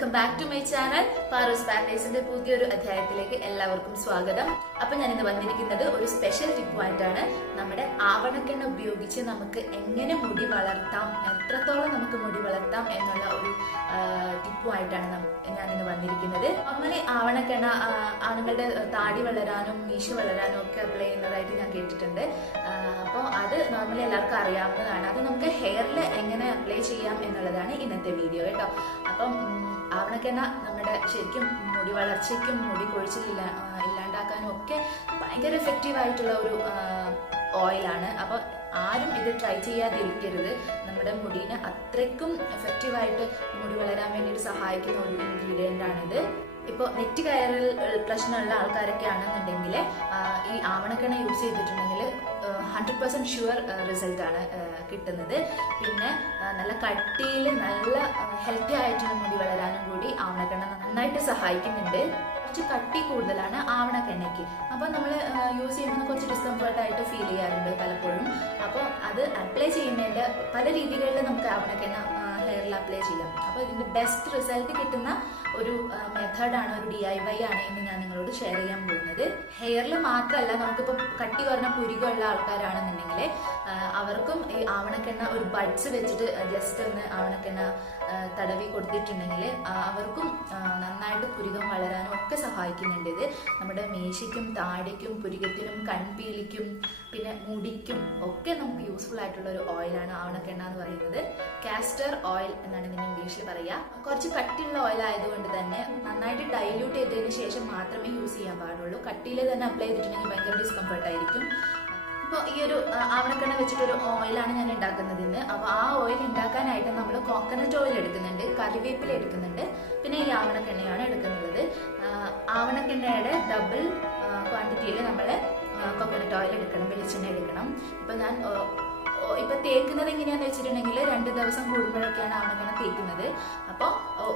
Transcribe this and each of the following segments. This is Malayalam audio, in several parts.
Welcome back to my channel. Paro's പാരഡൈസിന്റെ പുതിയൊരു അധ്യായത്തിലേക്ക് എല്ലാവർക്കും സ്വാഗതം. അപ്പൊ ഞാൻ ഇന്ന് വന്നിരിക്കുന്നത് ഒരു സ്പെഷ്യൽ ടിപ്പുമായിട്ടാണ് നമ്മുടെ ആവണക്കെണ്ണ ഉപയോഗിച്ച് നമുക്ക് എങ്ങനെ മുടി വളർത്താം എത്രത്തോളം നമുക്ക് മുടി വളർത്താം എന്നുള്ള ഒരു ടിപ്പുമായിട്ടാണ് ഞാൻ ഇന്ന് വന്നിരിക്കുന്നത്. അങ്ങനെ ആവണക്കെണ്ണ ആണുങ്ങളുടെ താടി വളരാനും മീശ വളരാനും ഒക്കെ അപ്ലൈ ചെയ്യുന്നതായിട്ട് ഞാൻ കേട്ടിട്ടുണ്ട്. അപ്പോൾ അത് നോർമലി എല്ലാവർക്കും അറിയാവുന്നതാണ്. അത് നമുക്ക് ഹെയറിൽ എങ്ങനെ അപ്ലൈ ചെയ്യാം എന്നുള്ളതാണ് ഇന്നത്തെ വീഡിയോ കേട്ടോ. അപ്പം ആവണക്കെണ്ണ നമ്മുടെ ശരിക്കും മുടി വളർച്ചയ്ക്കും മുടി കൊഴിച്ചിലില്ല ഇല്ലാണ്ടാക്കാനും ഒക്കെ ഭയങ്കര എഫക്റ്റീവ് ആയിട്ടുള്ള ഒരു ഓയിലാണ് അപ്പോൾ ആരും ഇത് ട്രൈ ചെയ്യാതിരിക്കരുത്. നമ്മുടെ മുടിനെ അത്രയ്ക്കും എഫക്റ്റീവായിട്ട് മുടി വളരാൻ വേണ്ടിയിട്ട് സഹായിക്കുന്ന ഒരു ഇൻഗ്രീഡിയന്റ് ആണിത്. ഇപ്പോൾ നെറ്റ് കയറൽ പ്രശ്നമുള്ള ആൾക്കാരൊക്കെ ആണെന്നുണ്ടെങ്കിൽ ഈ ആവണക്കെണ്ണ യൂസ് ചെയ്തിട്ടുണ്ടെങ്കിൽ ഹൺഡ്രഡ് പെർസെന്റ് ഷുവർ റിസൾട്ട് ആണ് കിട്ടുന്നത്. പിന്നെ നല്ല കട്ടിയിൽ നല്ല ഹെൽത്തി ആയിട്ടുള്ള മുടി വളരാനും കൂടി ആവണക്കെണ്ണ നന്നായിട്ട് സഹായിക്കുന്നുണ്ട്. കുറച്ച് കട്ടി കൂടുതലാണ് ആവണക്കെണ്ണയ്ക്ക്. അപ്പോൾ നമ്മൾ യൂസ് ചെയ്യുമ്പോൾ കുറച്ച് ഡിസ്കംഫർട്ട് ആയിട്ട് ഫീൽ ചെയ്യാറുണ്ട് പലപ്പോഴും. അപ്പോൾ അത് അപ്ലൈ ചെയ്യുന്നതിന്റെ പല രീതികളിൽ നമുക്ക് ആവണക്കെണ്ണ ഹെയറിൽ അപ്ലൈ ചെയ്യാം. അപ്പോൾ ഇതിന്റെ ബെസ്റ്റ് റിസൾട്ട് കിട്ടുന്ന ഒരു മെത്തേഡാണ് ഒരു ഡി ഐ വൈ ആണ് എന്ന് ഞാൻ നിങ്ങളോട് ഷെയർ ചെയ്യാൻ പോകുന്നത്. ഹെയറിൽ മാത്രമല്ല നമുക്കിപ്പോൾ കട്ടി കുറഞ്ഞ പുരികമുള്ള ആൾക്കാരാണെന്നുണ്ടെങ്കിൽ അവർക്കും ഈ ആവണക്കെണ്ണ ഒരു ബഡ്സ് വെച്ചിട്ട് ജസ്റ്റ് ഒന്ന് ആവണക്കെണ്ണ തടവി കൊടുത്തിട്ടുണ്ടെങ്കിൽ അവർക്കും നന്നായിട്ട് പുരികം വളരാനും ഒക്കെ സഹായിക്കുന്നുണ്ട് ഇത്. നമ്മുടെ മേശയ്ക്കും താടിക്കും പുരികത്തിനും കൺപീലിക്കും പിന്നെ മുടിക്കും ഒക്കെ നമുക്ക് യൂസ്ഫുൾ ആയിട്ടുള്ള ഒരു ഓയിലാണ് ആവണക്കെണ്ണ എന്ന് പറയുന്നത്. കാസ്റ്റർ ഓയിൽ എന്നാണ് ഇതിന് ഇംഗ്ലീഷിൽ പറയുക കുറച്ച് കട്ടിയുള്ള ഓയിൽ ആയതുകൊണ്ട് തന്നെ നന്നായിട്ട് ഡൈല്യൂട്ട് ചെയ്തതിന് ശേഷം മാത്രമേ യൂസ് ചെയ്യാൻ പാടുള്ളൂ. കട്ടിയിൽ തന്നെ അപ്ലൈ ചെയ്തിട്ടുണ്ടെങ്കിൽ ഭയങ്കര ഡിസ്കംഫർട്ട് ആയിരിക്കും. അപ്പോൾ ഈ ഒരു ആവണക്കെണ്ണ വെച്ചിട്ടൊരു ഓയിലാണ് ഞാൻ ഉണ്ടാക്കുന്നത് അപ്പോൾ ആ ഓയിൽ ഉണ്ടാക്കാനായിട്ട് നമ്മൾ കോക്കനട്ട് ഓയിൽ എടുക്കുന്നുണ്ട് കറിവേപ്പില എടുക്കുന്നുണ്ട് പിന്നെ ഈ ആവണക്കെണ്ണയാണ് എടുക്കുന്നത്. ആവണക്കെണ്ണയുടെ ഡബിൾ ക്വാണ്ടിറ്റിയിൽ നമ്മൾ കോക്കനട്ട് ഓയിൽ എടുക്കണം വെളിച്ചെണ്ണ എടുക്കണം. ഇപ്പം ഞാൻ ഇപ്പൊ തേക്കുന്നത് എങ്ങനെയാന്ന് വെച്ചിട്ടുണ്ടെങ്കിൽ രണ്ട് ദിവസം കൂടുമ്പോഴൊക്കെയാണ് ആവണക്കെണ്ണ തേക്കുന്നത്. അപ്പോൾ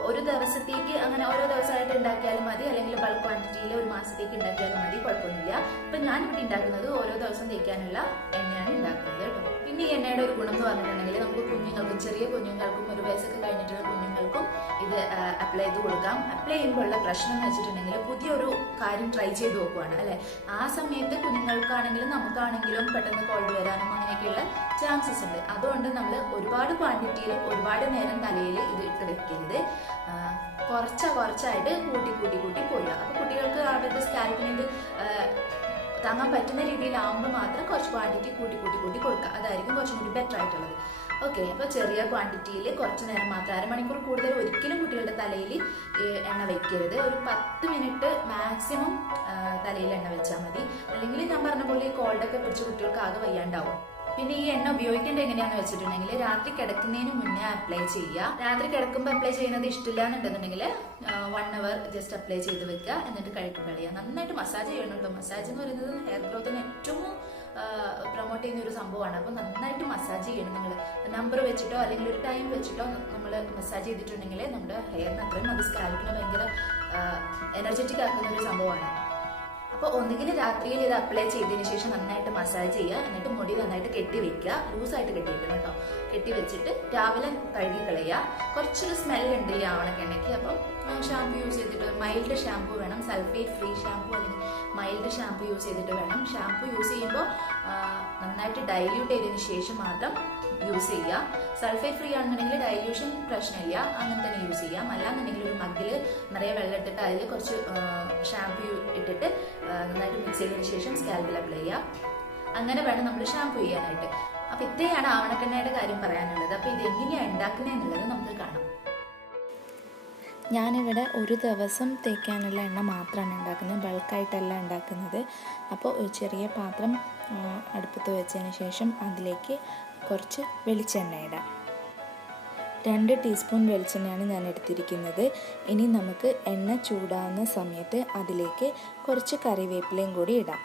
ഒരു ദിവസത്തേക്ക് അങ്ങനെ ഓരോ ദിവസമായിട്ട് ഉണ്ടാക്കിയാലും മതി അല്ലെങ്കിൽ ബൾക്ക് ക്വാണ്ടിറ്റിയിൽ ഒരു മാസത്തേക്ക് ഉണ്ടാക്കിയാലും മതി കുഴപ്പമൊന്നുമില്ല. ഇപ്പൊ ഞാൻ ഇവിടെ ഉണ്ടാക്കുന്നത് ഓരോ ദിവസം തേക്കാനുള്ള എണ്ണയാണ് ഉണ്ടാക്കുന്നത് കേട്ടോ. പിന്നെ ഈ എണ്ണയുടെ ഒരു ഗുണം എന്ന് പറഞ്ഞിട്ടുണ്ടെങ്കിൽ നമുക്ക് കുഞ്ഞുങ്ങൾക്കും ചെറിയ കുഞ്ഞുങ്ങൾക്കും ഒരു വയസ്സൊക്കെ കഴിഞ്ഞിട്ടുള്ള കുഞ്ഞുങ്ങൾക്കും ഇത് അപ്ലൈ ചെയ്ത് കൊടുക്കാം. അപ്ലൈ ചെയ്യുമ്പോഴുള്ള പ്രശ്നം എന്ന് വെച്ചിട്ടുണ്ടെങ്കിൽ പുതിയൊരു കാര്യം ട്രൈ ചെയ്ത് നോക്കുവാണ് അല്ലെ? ആ സമയത്ത് കുഞ്ഞുങ്ങൾക്കാണെങ്കിലും നമുക്കാണെങ്കിലും പെട്ടെന്ന് കോൾഡ് വരാനും അങ്ങനെയൊക്കെയുള്ള ചാൻസസ് ഉണ്ട്. അതുകൊണ്ട് നമ്മൾ ഒരുപാട് ക്വാണ്ടിറ്റിയിൽ ഒരുപാട് നേരം തലയിൽ ഇത് വെക്കരുത്. കുറച്ച കുറച്ചായിട്ട് കൂട്ടി കൂട്ടി കൂട്ടി പോയില്ല അപ്പൊ കുട്ടികൾക്ക് അവരുടെ സ്കാൽപ്പിന് ഇത് താങ്ങാൻ പറ്റുന്ന രീതിയിലാവുമ്പോൾ മാത്രം കുറച്ച് ക്വാണ്ടിറ്റി കൂട്ടി കൂട്ടി കൂട്ടി കൊടുക്കുക. അതായിരിക്കും കുറച്ചും കൂടി ബെറ്റർ ആയിട്ടുള്ളത്. ഓക്കെ അപ്പോൾ ചെറിയ ക്വാണ്ടിറ്റിയിൽ കുറച്ച് നേരം മാത്രം അരമണിക്കൂർ കൂടുതൽ ഒരിക്കലും കുട്ടികളുടെ തലയിൽ എണ്ണ വയ്ക്കരുത് ഒരു പത്ത് മിനിറ്റ് മാക്സിമം തലയിൽ എണ്ണ വെച്ചാൽ മതി. അല്ലെങ്കിൽ ഞാൻ പറഞ്ഞ പോലെ ഈ കോൾഡൊക്കെ പിടിച്ച് കുട്ടികൾക്ക് ആകെ വയ്യാണ്ടാവും. പിന്നെ ഈ എണ്ണ ഉപയോഗിക്കേണ്ട എങ്ങനെയാന്ന് വെച്ചിട്ടുണ്ടെങ്കിൽ രാത്രി കിടക്കുന്നതിന് മുന്നേ അപ്ലൈ ചെയ്യുക. രാത്രി കിടക്കുമ്പോൾ അപ്ലൈ ചെയ്യുന്നത് ഇഷ്ടമില്ല എന്നുണ്ടെന്നുണ്ടെങ്കിൽ വൺ അവർ ജസ്റ്റ് അപ്ലൈ ചെയ്ത് വെക്കുക. എന്നിട്ട് കഴിക്കും കളയുക. നന്നായിട്ട് മസാജ് ചെയ്യണം കേട്ടോ മസാജ് എന്ന് പറയുന്നത് ഹെയർ ഗ്രോത്തിന് ഏറ്റവും പ്രൊമോട്ട് ചെയ്യുന്ന ഒരു സംഭവമാണ്. അപ്പോൾ നന്നായിട്ട് മസാജ് ചെയ്യണം നിങ്ങൾ നമ്പർ വെച്ചിട്ടോ അല്ലെങ്കിൽ ഒരു ടൈം വെച്ചിട്ടോ നമ്മൾ മസാജ് ചെയ്തിട്ടുണ്ടെങ്കിൽ നമ്മുടെ ഹെയറിന് അത്രയും അത് സ്കാൽപ്പിനെ ഭയങ്കര എനർജറ്റിക് ആക്കുന്ന ഒരു സംഭവമാണ്. അപ്പോൾ ഒന്നുകിൽ രാത്രിയിൽ ഇത് അപ്ലൈ ചെയ്തതിന് ശേഷം നന്നായിട്ട് മസാജ് ചെയ്യുക. എന്നിട്ട് മുടി നന്നായിട്ട് കെട്ടി വെക്കുക. ലൂസായിട്ട് കെട്ടി വെക്കണം കേട്ടോ. കെട്ടി വെച്ചിട്ട് രാവിലെ കഴുകി കളയുക. കുറച്ചൊരു സ്മെൽ ഉണ്ട് ഈ ആവണക്കെണ്ണയ്ക്ക്. അപ്പം ഷാമ്പു യൂസ് ചെയ്തിട്ട് മൈൽഡ് ഷാമ്പു വേണം. സൾഫേറ്റ് ഫ്രീ ഷാമ്പു അല്ലെങ്കിൽ മൈൽഡ് ഷാംപൂ യൂസ് ചെയ്തിട്ട് വേണം. ഷാംപൂ യൂസ് ചെയ്യുമ്പോൾ നന്നായിട്ട് ഡൈല്യൂട്ട് ചെയ്തതിന് ശേഷം മാത്രം യൂസ് ചെയ്യുക സൾഫേറ്റ് ഫ്രീ ആണെന്നുണ്ടെങ്കിൽ ഡൈല്യൂഷൻ പ്രശ്നമില്ല. അങ്ങനെ തന്നെ യൂസ് ചെയ്യാം. അല്ലാന്നുണ്ടെങ്കിൽ ഒരു മഗ്ഗിൽ നിറയെ വെള്ളം ഇട്ടിട്ട് അതിൽ കുറച്ച് ഷാംപൂ ഇട്ടിട്ട് നന്നായിട്ട് മിക്സ് ചെയ്തതിന് ശേഷം സ്കാൽപ്പിൽ അപ്ലൈ ചെയ്യുക അങ്ങനെ വേണം നമ്മൾ ഷാംപൂ ചെയ്യാനായിട്ട്. അപ്പൊ ഇത്രയാണ് ആവണക്കെണ്ണയുടെ കാര്യം പറയാനുള്ളത്. അപ്പൊ ഇത് എങ്ങനെയാണ് ഉണ്ടാക്കുന്നത് എന്നുള്ളത് നമുക്ക് കാണാം. ഞാനിവിടെ ഒരു ദിവസം തേക്കാനുള്ള എണ്ണ മാത്രമാണ് ഉണ്ടാക്കുന്നത്. ബൾക്കായിട്ടല്ല ഉണ്ടാക്കുന്നത്. അപ്പോൾ ഒരു ചെറിയ പാത്രം അടുപ്പത്ത് വെച്ചതിന് ശേഷം അതിലേക്ക് കുറച്ച് വെളിച്ചെണ്ണ ഇടാം. രണ്ട് ടീസ്പൂൺ വെളിച്ചെണ്ണയാണ് ഞാൻ എടുത്തിരിക്കുന്നത്. ഇനി നമുക്ക് എണ്ണ ചൂടാവുന്ന സമയത്ത് അതിലേക്ക് കുറച്ച് കറിവേപ്പിലയും കൂടി ഇടാം.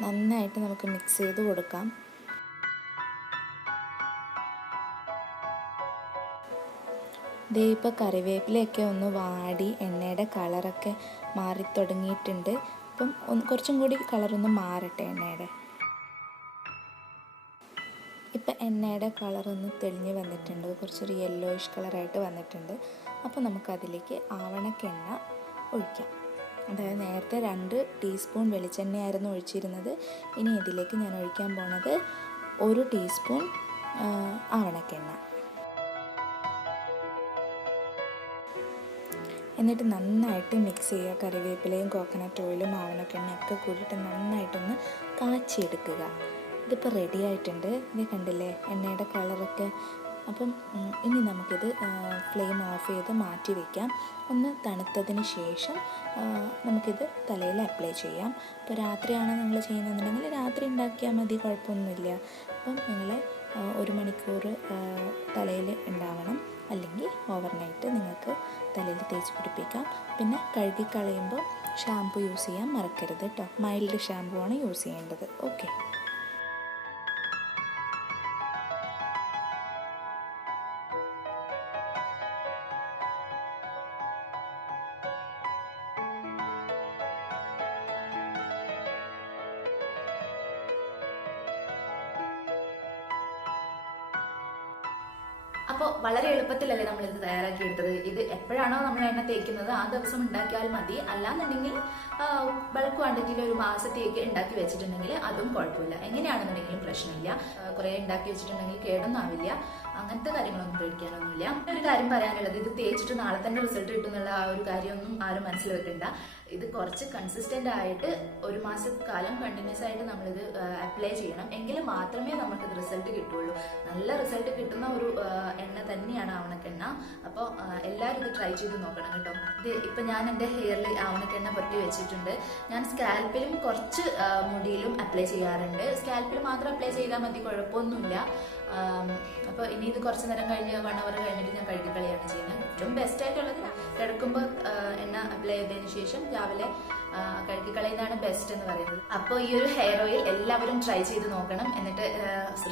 നന്നായിട്ട് നമുക്ക് മിക്സ് ചെയ്ത് കൊടുക്കാം. ദേ ഇപ്പോൾ കറിവേപ്പിലയൊക്കെ ഒന്ന് വാടി എണ്ണയുടെ കളറൊക്കെ മാറി തുടങ്ങിയിട്ടുണ്ട് അപ്പം ഒന്ന് കുറച്ചും കൂടി കളറൊന്ന് മാറട്ടെ എണ്ണയുടെ. ഇപ്പം എണ്ണയുടെ കളറൊന്ന് തെളിഞ്ഞ് വന്നിട്ടുണ്ട്. കുറച്ചൊരു യെല്ലോയിഷ് കളറായിട്ട് വന്നിട്ടുണ്ട്. അപ്പോൾ നമുക്കതിലേക്ക് ആവണക്കെണ്ണ ഒഴിക്കാം. അതായത് നേരത്തെ രണ്ട് ടീസ്പൂൺ വെളിച്ചെണ്ണയായിരുന്നു ഒഴിച്ചിരുന്നത്. ഇനി ഇതിലേക്ക് ഞാൻ ഒഴിക്കാൻ പോണത് ഒരു ടീസ്പൂൺ ആവണക്കെണ്ണ. എന്നിട്ട് നന്നായിട്ട് മിക്സ് ചെയ്യുക. കറിവേപ്പിലയും കോക്കനട്ട് ഓയിലും ആവണക്കെണ്ണയൊക്കെ കൂടിയിട്ട് നന്നായിട്ടൊന്ന് കാച്ചിയെടുക്കുക. ഇതിപ്പോൾ റെഡി ആയിട്ടുണ്ട്. ഇത് കണ്ടില്ലേ? എണ്ണയുടെ കളറൊക്കെ അപ്പം ഇനി നമുക്കിത് ഫ്ലെയിം ഓഫ് ചെയ്ത് മാറ്റി വയ്ക്കാം ഒന്ന് തണുത്തതിന് ശേഷം നമുക്കിത് തലയിൽ അപ്ലൈ ചെയ്യാം. ഇപ്പോൾ രാത്രിയാണ് നിങ്ങൾ ചെയ്യുന്നതെന്നുണ്ടെങ്കിൽ രാത്രി ഉണ്ടാക്കിയാൽ മതി കുഴപ്പമൊന്നുമില്ല. അപ്പം നിങ്ങൾ ഒരു മണിക്കൂർ തലയിൽ ഉണ്ടാവണം. അല്ലെങ്കിൽ ഓവർനൈറ്റ് നിങ്ങൾക്ക് തലയിൽ തേച്ച് പിടിപ്പിക്കാം. പിന്നെ കഴുകി കളയുമ്പോൾ ഷാമ്പു യൂസ് ചെയ്യാൻ മറക്കരുത് കേട്ടോ മൈൽഡ് ഷാംപൂ ആണ് യൂസ് ചെയ്യേണ്ടത്. ഓക്കെ. അപ്പോൾ വളരെ എളുപ്പത്തിലല്ലേ നമ്മൾ ഇത് തയ്യാറാക്കി എടുത്തത് ഇത് എപ്പോഴാണോ നമ്മൾ എണ്ണ തേക്കുന്നത് ആ ദിവസം ഉണ്ടാക്കിയാൽ മതി. അല്ലാന്നുണ്ടെങ്കിൽ ബൾക്ക് ക്വാണ്ടിറ്റിയിൽ ഒരു മാസത്തേക്ക് ഉണ്ടാക്കി വെച്ചിട്ടുണ്ടെങ്കിൽ അതും കുഴപ്പമില്ല. എങ്ങനെയാണെന്നുണ്ടെങ്കിലും പ്രശ്നമില്ല. കുറെ ഉണ്ടാക്കി വെച്ചിട്ടുണ്ടെങ്കിൽ കേടൊന്നും ആവില്ല അങ്ങനത്തെ കാര്യങ്ങളൊന്നും പേടിക്കാനൊന്നുമില്ല. ഒരു കാര്യം പറയാനുള്ളത് ഇത് തേച്ചിട്ട് നാളെ തന്നെ റിസൾട്ട് കിട്ടുന്നുള്ള ആ ഒരു കാര്യമൊന്നും ആരും മനസ്സിൽ വെക്കണ്ട. ഇത് കുറച്ച് കൺസിസ്റ്റന്റ് ആയിട്ട് ഒരു മാസം കാലം കണ്ടിന്യൂസ് ആയിട്ട് നമ്മളിത് അപ്ലൈ ചെയ്യണം. എങ്കിൽ മാത്രമേ നമുക്ക് ഇത് റിസൾട്ട് കിട്ടുള്ളൂ നല്ല റിസൾട്ട് കിട്ടുന്ന ഒരു എണ്ണ തന്നെയാണ് ആവണക്കെണ്ണ. അപ്പോൾ എല്ലാവരും ഇത് ട്രൈ ചെയ്ത് നോക്കണം കേട്ടോ. ഇത് ഇപ്പം ഞാൻ എന്റെ ഹെയറിൽ ആവണക്കെണ്ണ പൊട്ടി വെച്ചിട്ടുണ്ട്. ഞാൻ സ്കാൽപ്പിലും കുറച്ച് മുടിയിലും അപ്ലൈ ചെയ്യാറുണ്ട്. സ്കാൽപ്പിൽ മാത്രം അപ്ലൈ ചെയ്താൽ മതി കുഴപ്പമൊന്നുമില്ല. അപ്പോൾ ഇനി ഇത് കുറച്ച് നേരം കഴിഞ്ഞ് വൺ അവർ കഴിഞ്ഞിട്ട് ഞാൻ കഴുകി കളിയാണ് ചെയ്യുന്നത്. ഏറ്റവും ബെസ്റ്റ് ആയിട്ടുള്ളത് കിടക്കുമ്പോൾ എണ്ണ അപ്ലൈ ചെയ്തതിന് ശേഷം രാവിലെ കഴുകിക്കളയുന്നതാണ് ബെസ്റ്റ് എന്ന് പറയുന്നത്. അപ്പോൾ ഈ ഒരു ഹെയർ ഓയിൽ എല്ലാവരും ട്രൈ ചെയ്ത് നോക്കണം എന്നിട്ട്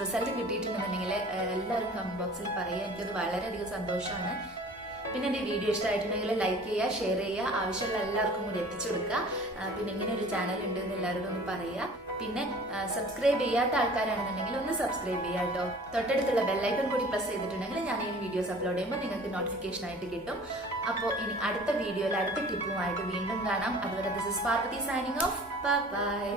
റിസൾട്ട് കിട്ടിയിട്ടുണ്ടെന്നുണ്ടെങ്കിൽ എല്ലാവരും കമന്റ് ബോക്സിൽ പറയുക. എനിക്കത് വളരെയധികം സന്തോഷമാണ്. പിന്നെ എന്റെ വീഡിയോ ഇഷ്ടമായിട്ടുണ്ടെങ്കിൽ ലൈക്ക് ചെയ്യുക ഷെയർ ചെയ്യുക. ആവശ്യമുള്ള എല്ലാവർക്കും കൂടി എത്തിച്ചു കൊടുക്കുക. പിന്നെ ഇങ്ങനെ ഒരു ചാനൽ ഉണ്ട് എന്ന് എല്ലാവരോടും ഒന്ന് പറയുക. പിന്നെ സബ്സ്ക്രൈബ് ചെയ്യാത്ത ആൾക്കാരാണെന്നുണ്ടെങ്കിൽ ഒന്ന് സബ്സ്ക്രൈബ് ചെയ്യുക കേട്ടോ. തൊട്ടടുത്തുള്ള ബെല്ലൈക്കൺ കൂടി പ്രസ് ചെയ്തിട്ടുണ്ടെങ്കിൽ ഞാൻ ഈ വീഡിയോസ് അപ്ലോഡ് ചെയ്യുമ്പോൾ നിങ്ങൾക്ക് നോട്ടിഫിക്കേഷൻ ആയിട്ട് കിട്ടും. അപ്പോൾ ഇനി അടുത്ത വീഡിയോയിൽ അടുത്ത ടിപ്പുമായിട്ട് വീണ്ടും കാണാം. അതുപോലെ this is Parvathi signing off bye